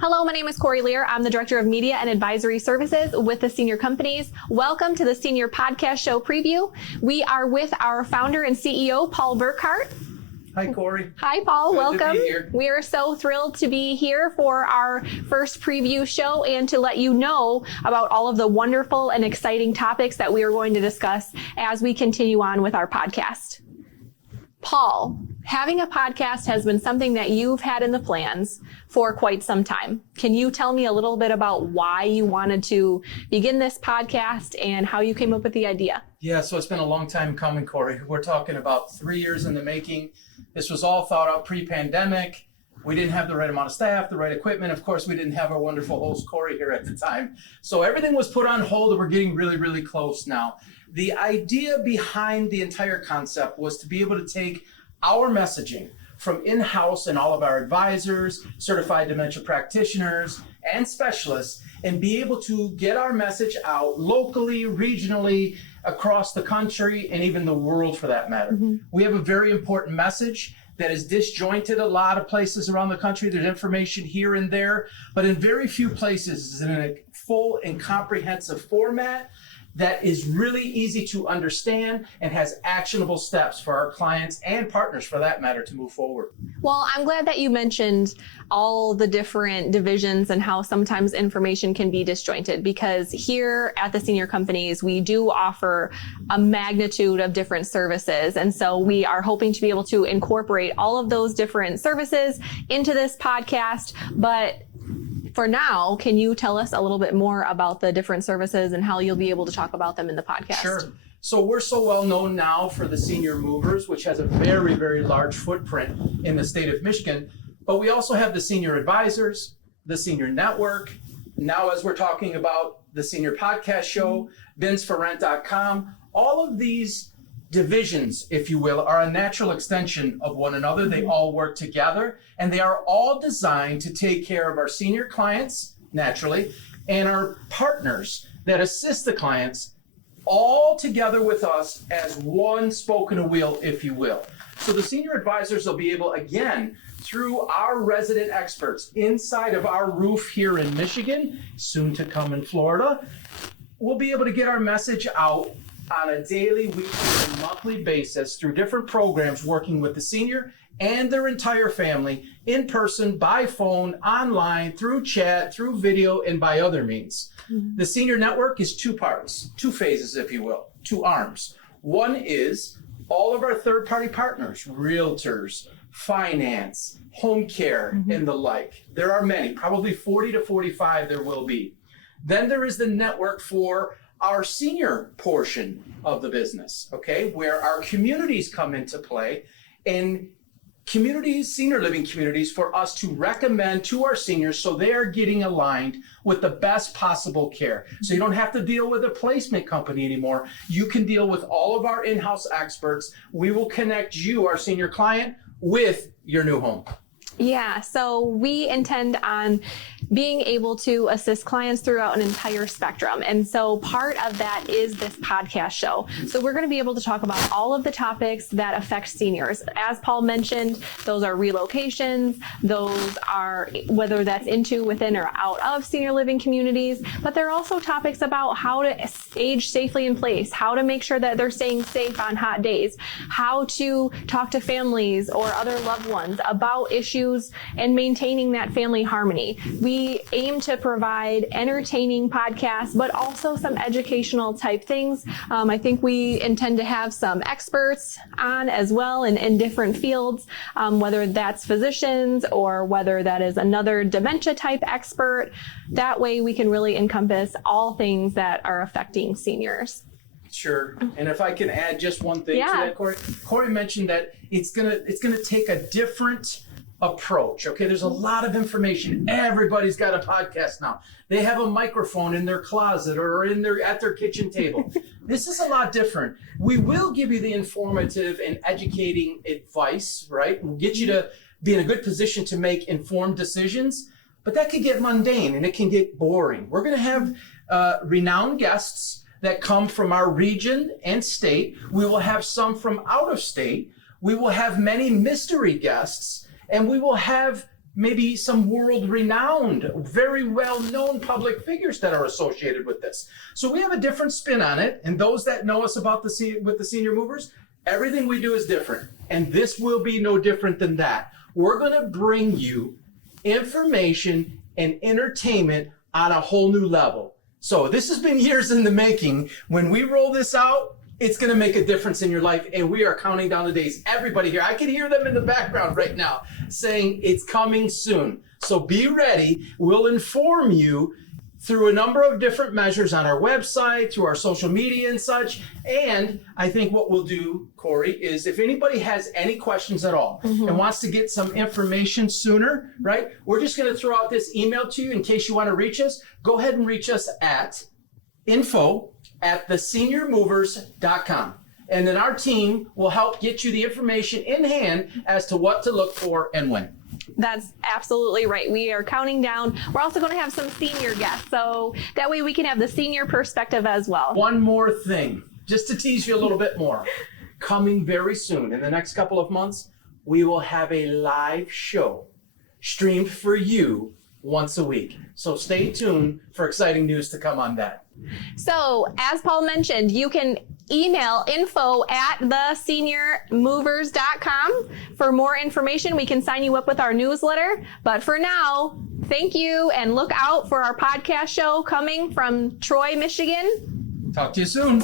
Hello, my name is Corey Lear. I'm the Director of Media and Advisory Services with the Senior Companies. Welcome to the Senior Podcast Show Preview. We are with our founder and CEO, Paul Burkhart. Hi, Corey. Hi, Paul. Good welcome. To be here. We are so thrilled to be here for our first preview show and to let you know about all of the wonderful and exciting topics that we are going to discuss as we continue on with our podcast. Paul, having a podcast has been something that you've had in the plans for quite some time. Can you tell me a little bit about why you wanted to begin this podcast and how you came up with the idea? Yeah, so it's been a long time coming, Corey. We're talking about 3 years in the making. This was all thought out pre-pandemic. We didn't have the right amount of staff, the right equipment. Of course, we didn't have our wonderful host, Corey, here at the time. So everything was put on hold, and we're getting really, really close now. The idea behind the entire concept was to be able to take our messaging from in-house and all of our advisors, certified dementia practitioners, and specialists, and be able to get our message out locally, regionally, across the country, and even the world for that matter. Mm-hmm. We have a very important message that is disjointed a lot of places around the country. There's information here and there, but in very few places is in a full and comprehensive format that is really easy to understand and has actionable steps for our clients and partners, for that matter, to move forward. Well, I'm glad that you mentioned all the different divisions and how sometimes information can be disjointed, because here at the Senior Companies, we do offer a magnitude of different services. And so we are hoping to be able to incorporate all of those different services into this podcast. But for now, can you tell us a little bit more about the different services and how you'll be able to talk about them in the podcast? Sure. So we're so well known now for the Senior Movers, which has a very, very large footprint in the state of Michigan. But we also have the Senior Advisors, the Senior Network. Now, as we're talking about the Senior Podcast Show, BINsforRent.com, all of these divisions, if you will, are a natural extension of one another. They all work together, and they are all designed to take care of our senior clients, naturally, and our partners that assist the clients all together with us as one spoke in a wheel, if you will. So the senior advisors will be able, again, through our resident experts inside of our roof here in Michigan, soon to come in Florida, we'll be able to get our message out on a daily, weekly, and monthly basis through different programs, working with the senior and their entire family in person, by phone, online, through chat, through video, and by other means. Mm-hmm. The Senior Network is two parts, two phases, if you will, two arms. One is all of our third-party partners, realtors, finance, home care, mm-hmm. and the like. There are many, probably 40 to 45 there will be. Then there is the network for our senior portion of the business, okay, where our communities come into play, and communities, senior living communities, for us to recommend to our seniors so they are getting aligned with the best possible care. So you don't have to deal with a placement company anymore. You can deal with all of our in-house experts. We will connect you, our senior client, with your new home. Yeah, so we intend on being able to assist clients throughout an entire spectrum. And so part of that is this podcast show. So we're going to be able to talk about all of the topics that affect seniors. As Paul mentioned, those are relocations, those are whether that's into, within, or out of senior living communities, but there are also topics about how to age safely in place, how to make sure that they're staying safe on hot days, how to talk to families or other loved ones about issues and maintaining that family harmony. We aim to provide entertaining podcasts, but also some educational type things. I think we intend to have some experts on as well in different fields, whether that's physicians or whether that is another dementia type expert. That way we can really encompass all things that are affecting seniors. Sure. And if I can add just one thing to that, Corey. Corey mentioned that it's gonna take a different approach. Okay, there's a lot of information. Everybody's got a podcast now. They have a microphone in their closet or at their kitchen table. This is a lot different. We will give you the informative and educating advice, right? We'll get you to be in a good position to make informed decisions, but that could get mundane and it can get boring. We're going to have renowned guests that come from our region and state. We will have some from out of state. We will have many mystery guests, and we will have maybe some world-renowned, very well-known public figures that are associated with this. So we have a different spin on it, and those that know us about the Senior Movers, everything we do is different, and this will be no different than that. We're going to bring you information and entertainment on a whole new level. So this has been years in the making. When we roll this out, it's going to make a difference in your life, and we are counting down the days. Everybody here, I can hear them in the background right now saying it's coming soon. So be ready. We'll inform you through a number of different measures on our website, through our social media and such. And I think what we'll do, Corey, is if anybody has any questions at all and wants to get some information sooner, right? We're just going to throw out this email to you in case you want to reach us. Go ahead and reach us at info@theseniormovers.com. And then our team will help get you the information in hand as to what to look for and when. That's absolutely right. We are counting down. We're also going to have some senior guests, so that way we can have the senior perspective as well. One more thing, just to tease you a little bit more. Coming very soon, in the next couple of months, we will have a live show streamed for you once a week. So stay tuned for exciting news to come on that. So, as Paul mentioned, you can email info@theseniormovers.com for more information. We can sign you up with our newsletter. But for now, thank you, and look out for our podcast show coming from Troy, Michigan. Talk to you soon.